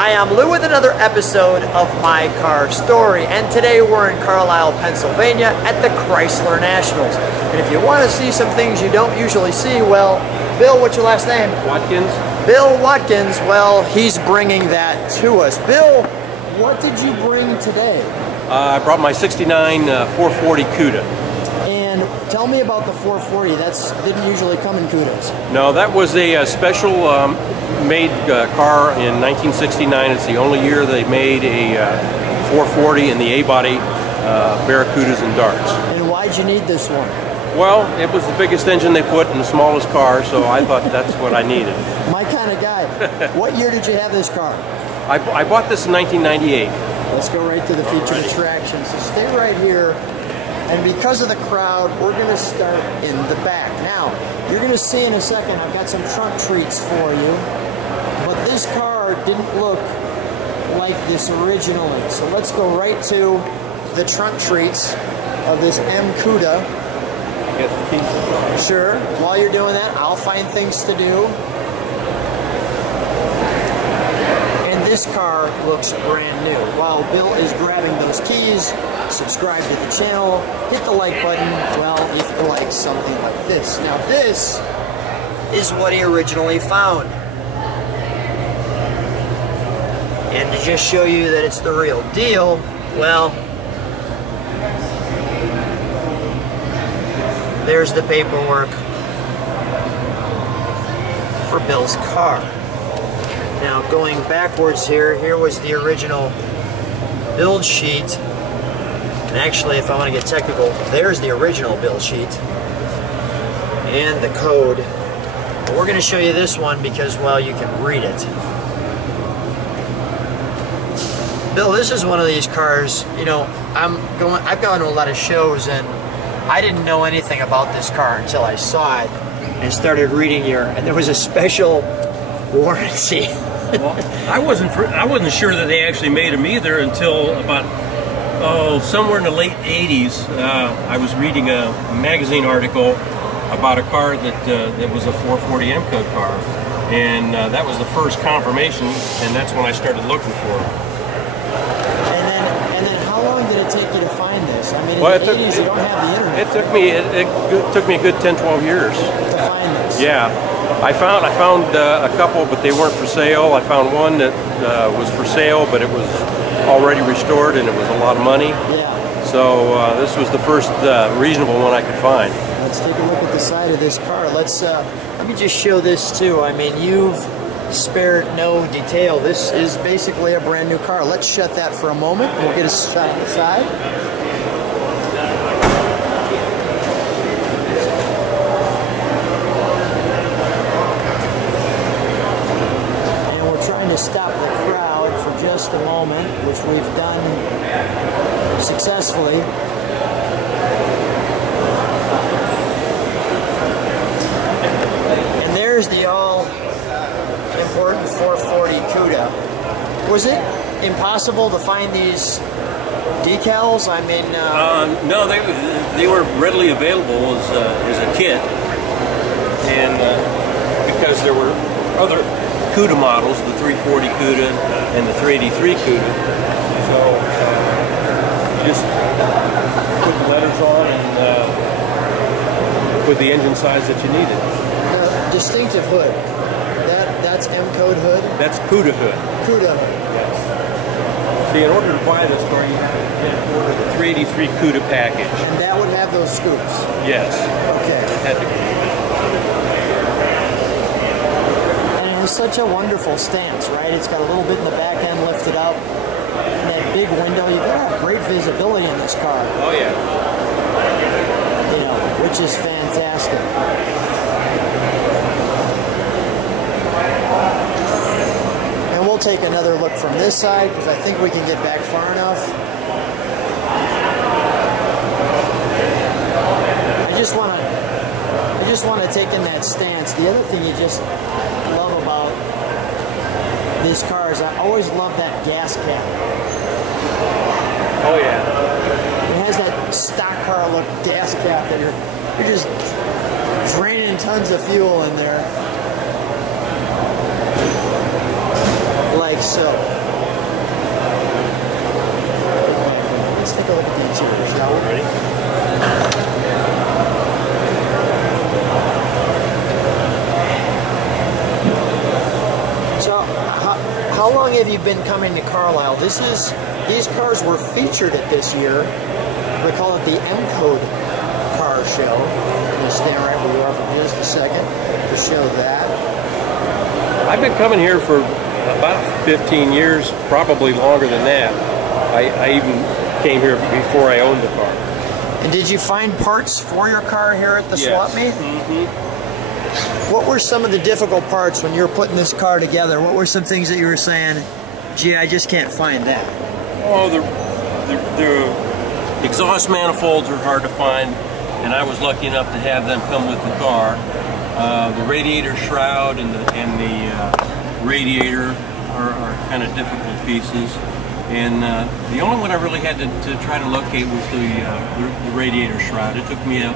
Hi, I'm Lou with another episode of My Car Story, and today we're in Carlisle, Pennsylvania at the Chrysler Nationals. And if you want to see some things you don't usually see, well, Bill, what's your last name? Watkins. Bill Watkins, well, he's bringing that to us. Bill, what did you bring today? I brought my 69 440 Cuda. And tell me about the 440. That didn't usually come in Cudas. No, that was a special made car in 1969. It's the only year they made a 440 in the A-body Barracudas and Darts. And why'd you need this one? Well, it was the biggest engine they put in the smallest car, so I thought that's what I needed. My kind of guy. What year did you have this car? I bought this in 1998. Let's go right to the featured attractions. So stay right here. And because of the crowd, we're going to start in the back. Now, you're going to see in a second, I've got some trunk treats for you. But this car didn't look like this originally. So let's go right to the trunk treats of this M Cuda. Sure. While you're doing that, I'll find things to do. And this car looks brand new. While Bill is grabbing those keys, subscribe to the channel, hit the like button, well, if you like something like this. Now this is what he originally found. And to just show you that it's the real deal, well, there's the paperwork for Bill's car. Now going backwards here was the original build sheet. And actually, if I want to get technical, there's the original build sheet and the code. But we're going to show you this one because, well, you can read it. Bill, this is one of these cars, you know, I've gone to a lot of shows and I didn't know anything about this car until I saw it and started reading and there was a special warranty. Well, I wasn't sure that they actually made them either until about somewhere in the late 80s. I was reading a magazine article about a car that was a 440 M code car, and that was the first confirmation, and that's when I started looking for it. And then how long did it take you to find this? I mean, in Well, the 80s you don't have the internet. It took me a good 10-12 years to find this. Yeah, I found a couple, but they weren't for sale. I found one that was for sale, but it was already restored and it was a lot of money. Yeah. So this was the first reasonable one I could find. Let's take a look at the side of this car. Let me just show this too. I mean, you've spared no detail. This is basically a brand new car. Let's shut that for a moment. We'll get a shot on the side. And we're trying to stop the crowd for just a moment, which we've done successfully. And there's the all-important 440 Cuda. Was it impossible to find these decals? I mean, no, they were readily available as a kit, and because there were other Cuda models, the 340 Cuda and the 383 Cuda. So you just put the letters on and put the engine size that you needed. the distinctive hood. That's M code hood? That's Cuda hood. Cuda hood. Yes. See, in order to buy this car, you have to order the 383 Cuda package. And that would have those scoops? Yes. Okay. And it has such a wonderful stance, right? It's got a little bit in the back end lifted up. And that big window, you've got to have great visibility in this car. Oh, yeah. You know, which is fantastic. And we'll take another look from this side because I think we can get back far enough. I just want to take in that stance. The other thing you just love about these cars, I always love that gas cap. Oh, yeah. It has that stock car look gas cap that you're just draining tons of fuel in there. Like So, let's take a look at the interior, shall we? Ready? So, how long have you been coming to Carlisle? These cars were featured at this year. We call it the M-Code car show. I'm going to stand right where you are for just a second to show that. I've been coming here for about 15 years, probably longer than that. I even came here before I owned the car. And did you find parts for your car here at the swap meet? Mm-hmm. What were some of the difficult parts when you were putting this car together? What were some things that you were saying, gee, I just can't find that? Oh, the exhaust manifolds are hard to find, and I was lucky enough to have them come with the car. The radiator shroud and the radiator are kind of difficult pieces. And the only one I really had to try to locate was the radiator shroud. It took me a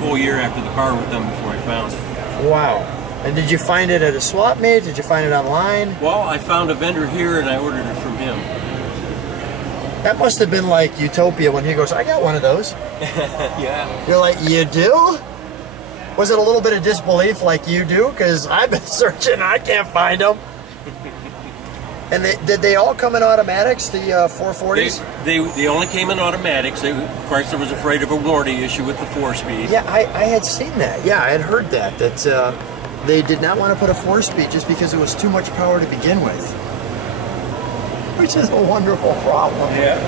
full year after the car was done before I found it. Wow. And did you find it at a swap meet? Did you find it online? Well, I found a vendor here and I ordered it from him. That must have been like Utopia when he goes, I got one of those. Yeah. You're like, you do? Was it a little bit of disbelief like you do? Because I've been searching, I can't find them. And did they all come in automatics, the 440s? They only came in automatics. Chrysler was afraid of a warranty issue with the 4-speed. Yeah, I had seen that. Yeah, I had heard that they did not want to put a 4-speed just because it was too much power to begin with. Which is a wonderful problem. Yeah.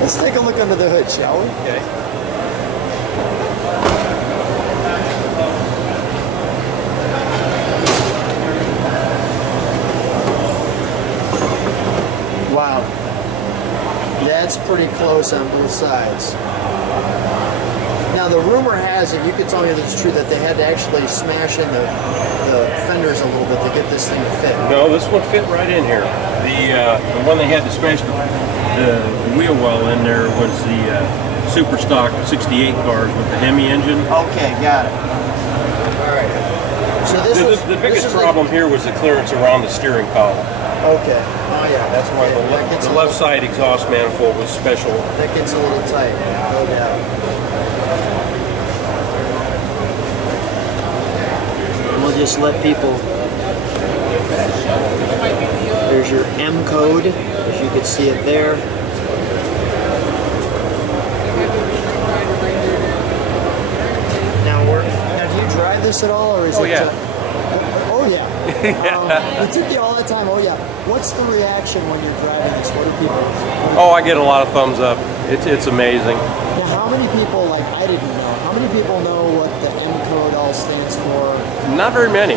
Let's take a look under the hood, shall we? Okay. Wow. That's pretty close on both sides. Now the rumor has it, you could tell me if it's true, that they had to actually smash in the fenders a little bit to get this thing to fit. No, this one fit right in here. The one they had to smash the wheel well in there was the super stock 68 cars with the Hemi engine. Okay, got it. All right. So The biggest problem here was the clearance around the steering column. Okay. Oh yeah. That's why the left side exhaust manifold was special. That gets a little tight, no doubt. We'll just let people. There's your M code, as you can see it there. Now, do you drive this at all, or is it? Yeah. Oh yeah. It took you all that time. Oh yeah. What's the reaction when you're driving this? What do people? Oh, I get a lot of thumbs up. It's amazing. Now, how many people, like I didn't know, how many people know what the M code all stands for? Not very many.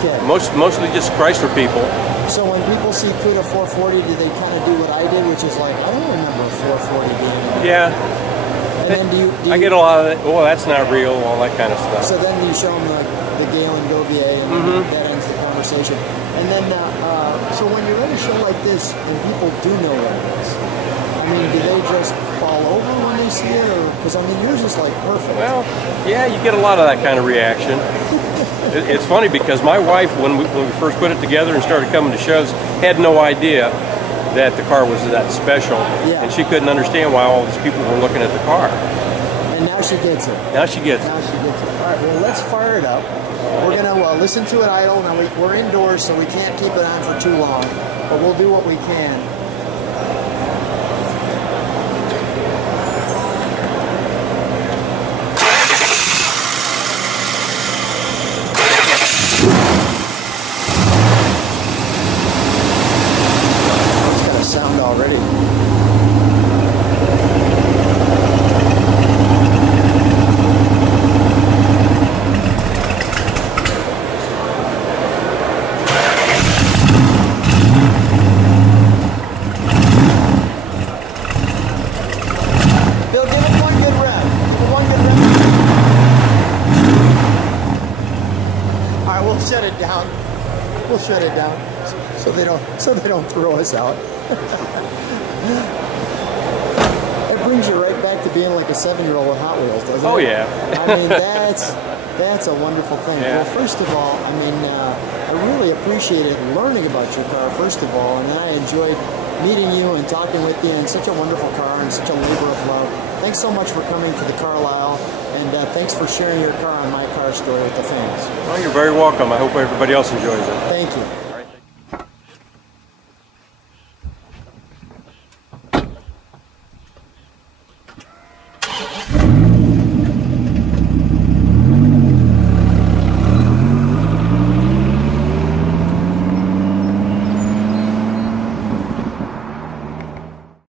Okay. Mostly just Chrysler people. So when people see Cuda 440, do they kind of do what I did, which is like, I don't remember 440 being there. Yeah. And then do you I get a lot of that. Oh, that's not real. All that kind of stuff. So then you show them the Gale and Govier, and that ends the conversation. And then, so when you're at a show like this, and people do know what it is, I mean, do they just fall over when they see it, or because I mean, yours is like perfect. Well, yeah, you get a lot of that kind of reaction. It's funny because my wife, when we first put it together and started coming to shows, had no idea that the car was that special, and she couldn't understand why all these people were looking at the car. And now she gets it. Now she gets it. Now she gets it. All right, well, let's fire it up. We're going to listen to it idle. Now, we're indoors, so we can't keep it on for too long, but we'll do what we can. It's got a sound already. Shut it down. We'll shut it down so they don't throw us out. It brings you right back back to being like a 7-year-old with Hot Wheels, doesn't it? Oh yeah. I mean, that's a wonderful thing. Yeah. Well, first of all, I mean, I really appreciated learning about your car, first of all, and then I enjoyed meeting you and talking with you, and such a wonderful car and such a labor of love. Thanks so much for coming to the Carlisle, and thanks for sharing your car on My Car Story with the fans. Well, you're very welcome. I hope everybody else enjoys it. Thank you.